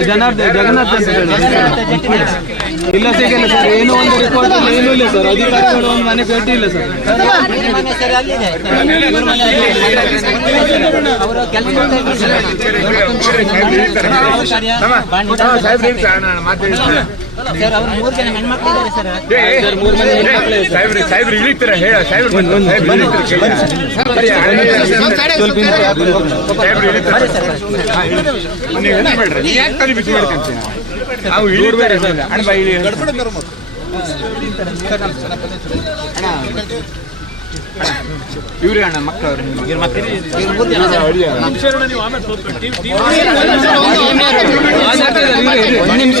ಜಗನ್ನಾಥ್ ಅಂತ. ಇಲ್ಲ ಸಿಗಲ್ಲ ಸರ್ ಏನು ಒಂದು ರಿಪೋರ್ಟ್ ಅಲ್ಲಿ ಏನೂ ಇಲ್ಲ ಸರ್ ಅಧಿಕಾರಿಗಳು ಒಂದು ಮನೆ ಭೇಟಿ ಇಲ್ಲ ಸರ್ ಅವರು ಕೆಲಸ ಸರ್ ಅವ್ರು ಮೂರು ಜನ ಹೆಣ್ಮಕ್ಳು ಇದ್ದಾರೆ ಸರ್ ಸರ್ ಮೂರು ಮಂದಿ ಹೆಣ್ಮಕ್ಳೇ ಸರ್. ಸಾಹೇಬ್ರಿ ಇಳಿತಾರೆ ಹೇಳ ಸಾಹೇಬ್ರು ಇಳಿತಾರೆ ಯಾಕೆ ತಲೆ ಬಿಸಿ ಮಾಡ್ಕೊಂತೀನಿ ನಾವು ಇಳಿಬೇಡ ಸರ್ ಅಣ್ಣ ಬಾಯಿ ಇವ್ರಿ ಅಣ್ಣ ಮಕ್ಕಳವ್ರು ನಿಮ್ಗೆ. ಒಂದು ನಿಮಿಷ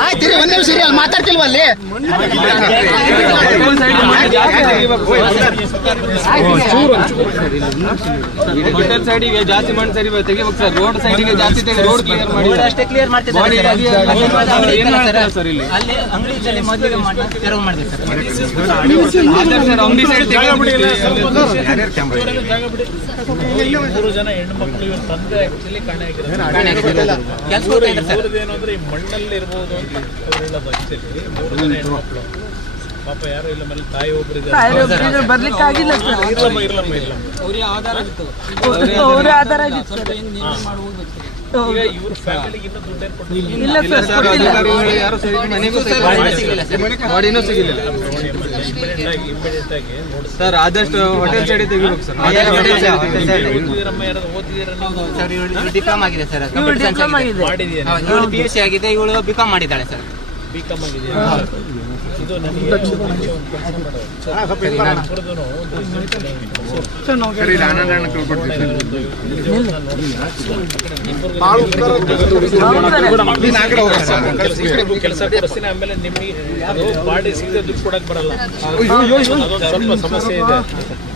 ಆಯ್ತು ಒಂದ್ ನಿಮಿಷ ಇರಿ, ಅಲ್ಲಿ ಮಾತಾಡ್ತಿಲ್ವಾ ಅಲ್ಲಿ ಹೋಟೆಲ್ ಸೈಡಿಗೆ ಜಾಸ್ತಿ ಮಾಡಿ ಸರಿ ತೆಗಿಬೇಕು ಸರ್ ರೋಡ್ ಸೈಡಿಗೆ ಜಾಸ್ತಿ ತೆಗಿ ರೋಡ್ ಕ್ಲಿಯರ್ ಮಾಡಿ ರೋಡ್ ಅಷ್ಟೇ ಕ್ಲಿಯರ್ ಮಾಡ್ತಿದ್ದಾರೆ ಸರ್. ಸರ್ ಸರ್ ಇಲ್ಲಿ ಅಲ್ಲಿ ಅಂಗಡಿ ಇದ್ದಲ್ಲಿ ಮೊದಲಿಗೆ ತೆರವು ಮಾಡಿದೆ ಸರ್ ಅಂಗಡಿ ಸೈಡ್ ಮೂರು ಜನ ಹೆಣ್ಮಕ್ಳು ಇವ್ರ ತಂದೆ ಆಕ್ಚುಲಿ ಕಾಣೆ. ಕೆಲ್ಸ ಮಣ್ಣಲ್ಲಿ ಇರ್ಬೋದು ಅಂತ ಮೂರು ಜನ ಹೆಣ್ಮಕ್ಳು ಪಾಪ ಯಾರು ಇಲ್ಲ ಮೇಲೆ ತಾಯಿ ಬರ್ಲಿಕ್ಕೆ ಆಗಿಲ್ಲ ಸರ್ ಇರ್ಲಮ್ಮ ಇರ್ಲಮ್ಮ ಇರ್ಲಮ್ಮ ಅವ್ರಿಗೆ ಆಧಾರ ಇತ್ತು. ಅವ್ರ ಆಧಾರ ಆಗಿತ್ತು ಸರ್ ಈಗ ಇವ್ರ ಫ್ಯಾಮಿಲಿಗೆ ಇನ್ನೂ ದುಡ್ಡು ಏನ್ ಕೊಟ್ಟಿಲ್ಲ. ಇಲ್ಲ ಇಲ್ಲ ಸರ್ ಸರ್ ಯಾರು ಸರಿ. ಮನೆಗೂ ಬಾಡಿನ ಸಿಗ್ಲಿಲ್ಲ. ಸರ್ ಬಾಡಿನೂ ಸಿಗಿಲ್ಲ ಇಮಿಡಿಯೇಟ್ ಆಗಿ ಇಮಿಡಿಯೇಟ್ ಆಗಿ ನೋಡಿ ಸರ್. ಆದಷ್ಟು ಹೋಟೆಲ್ ಸೈಡ್ ತೆಗಿಬೇಕು ಸರ್. ಓದಿದಿರಮ್ಮ ಓದಿದಿರ ಇವಳು ಡಿಪ್ಲೊಮಾ ಆಗಿದೆ ಸರ್ ಡಿಪ್ಲೊಮಾ ಆಗಿದೆ. ಆಗಿದೆ. ಇವಳು ಪಿ ಯು ಸಿ ಆಗಿದೆ ಇವಳು ಬಿಕಾಮ್ ಮಾಡಿದ್ದಾಳೆ ಸರ್ ಬಿ ಕಾಮ್ ಆಗಿದೆಯಾ ಇದು ನನಗೆ. ಕೆಲಸ ಕೊಡಿಸ್ತೀನಿ ಆಮೇಲೆ ನಿಮಗೆ ಅದು ಬಾಡಿ ಸಿಗದೆ ದುಡ್ಡು ಕೊಡಕ್ ಬರಲ್ಲ. ಸ್ವಲ್ಪ ಸಮಸ್ಯೆ ಇದೆ.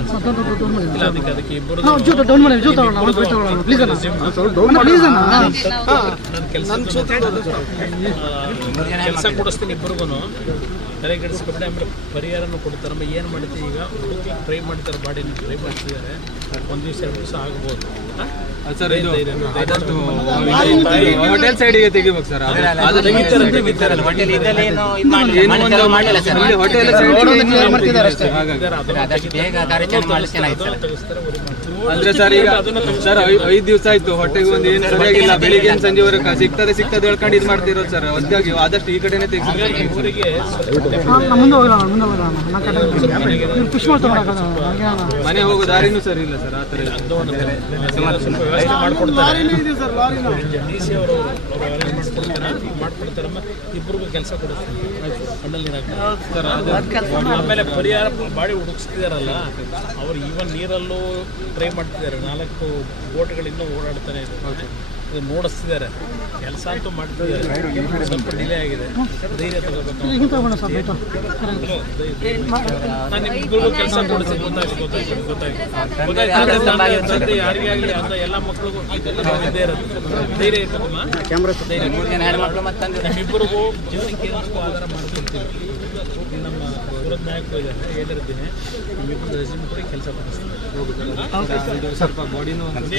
ಇಲ್ಲ, ಅದಕ್ಕೆ ಅದಕ್ಕೆ ಇಬ್ಬರು ನನ್ನ ಕೆಲಸ ಕೆಲಸ ಕೊಡಿಸ್ತೀನಿ ಇಬ್ಬರಿಗೂ ತಲೆಗೆಡಿಸ್ಕೊಂಡೆ ಆಮೇಲೆ ಪರಿಹಾರನೂ ಕೊಡ್ತಾರಮ್ಮ ಏನು ಮಾಡ್ತೀವಿ ಈಗ ಹುಡುಗಿ ಟ್ರೈ ಮಾಡ್ತಾರೆ ಬಾಡಿನ ಟ್ರೈ ಮಾಡ್ತಿದ್ದಾರೆ ಒಂದು ದಿವಸ ಎರಡು ದಿವಸ ಆಗ್ಬೋದು? ಸರ್ ಇದು ಹೋಟೆಲ್ ಸೈಡಿಗೆ ತೆಗಿಬೇಕು ಸರ್ ಅದು- ತೆಗಿತಾರೆ ಹೋಟೆಲ್ ಇದ್ದಲ್ಲಿ ಏನು ಇದು ಮಾಡಲಿಲ್ಲ ಏನು ಮನೆ ಒಂದು ಮಾಡಲಿಲ್ಲ ಸರ್ ಅಲ್ಲಿ ಹೋಟೆಲ್ ಸೈಡ್ ಮಾಡ್ತಿದ್ದಾರೆ ಅಷ್ಟೇ. ಹಾಗಾಗಿ ಆದಷ್ಟು ಬೇಗ ಕಾರ್ಯಾಚರಣೆ ಅಂದ್ರೆ ಸರ್ ಈಗ ಸರ್ ಐದು ಐದ್ ದಿವಸ ಆಯ್ತು ಹೊಟ್ಟೆಗೆ ಒಂದು ಏನು ಸರಿಯಾಗಿಲ್ಲ ಬೆಳಿಗ್ಗೆ ಸಂಜೆವರೆಗೆ ಸಿಗ್ತದೆ ಸಿಗ್ತದೆ ಹೇಳ್ಕೊಂಡು ಇದು ಮಾಡ್ತಿರೋದು ಸರ್ ಅದಕ್ಕಾಗಿ ಆದಷ್ಟು ಈ ಕಡೆನೆ ತೆಗಿಸಿ ಮನೆ ಹೋಗೋ ದಾರಿನೂ ಸರಿ ಇಲ್ಲ ಸರ್ ಆ ಥರ ಇದೆ. ಸ್ವಲ್ಪ ವ್ಯವಸ್ಥೆ ಮಾಡ್ಕೊಡ್ತಾರೆ ಡಿ ಸಿ ಅವರು ಅವರು ಅರೇಂಜ್ ಮಾಡ್ಕೊಡ್ತಾರೆ ಮಾಡ್ಕೊಡ್ತಾರಮ್ಮ ಇಬ್ಬರಿಗೂ ಕೆಲಸ ಕೊಡುತ್ತೆ. ಆಮೇಲೆ ಪರಿಹಾರ ಬಾಡಿ ಹುಡುಕ್ಸ್ತಿದಾರಲ್ಲ ಅವ್ರು ಈವನ್ ನೀರಲ್ಲೂ ಟ್ರೈ ಮಾಡ್ತಿದ್ದಾರೆ. ನಾಲ್ಕು ಬೋಟ್ಗಳಿಂದ ಓಡಾಡ್ತಾನೆ ಇದೆ. ಇದು ನೋಡಿಸ್ತಿದ್ದಾರೆ. ಕೆಲಸ ಅಂತೂ ಮಾಡ್ತಿದ್ದಾರೆ. ಸ್ವಲ್ಪ ಡಿಲೇ ಆಗಿದೆ. ಧೈರ್ಯ ತಗೋಬೇಕು ನಾನು ಕೆಲಸ ಕೊಡಿಸ್ತೀನಿ. ಗೊತ್ತಾಯ್ತು ಗೊತ್ತಾಯ್ತು ಗೊತ್ತಾಯ್ತು. ಗೊತ್ತಾಯ್ತು. ತಂದೆ ಯಾರಿಗೇ ಆಗಲಿ ಅಂತ ಎಲ್ಲ ಮಕ್ಕಳಿಗೂ ಇದ್ದೇ ಇರುತ್ತೆ. ಧೈರ್ಯ ಇರ್ತದಮ್ಮ ಧೈರ್ಯ. ನಿಮ್ಮಿಬ್ಬರಿಗೂ ಜೀವನಕ್ಕೆ ಆಧಾರ ಮಾಡ್ಕೊಳ್ತೀವಿ. ನಮ್ಮ ನಾಯಕರು ಕೆಲಸ ಕೊಡಿಸ್ತೀನಿ ಇದು ಸ್ವಲ್ಪ ಬಾಡಿನೂ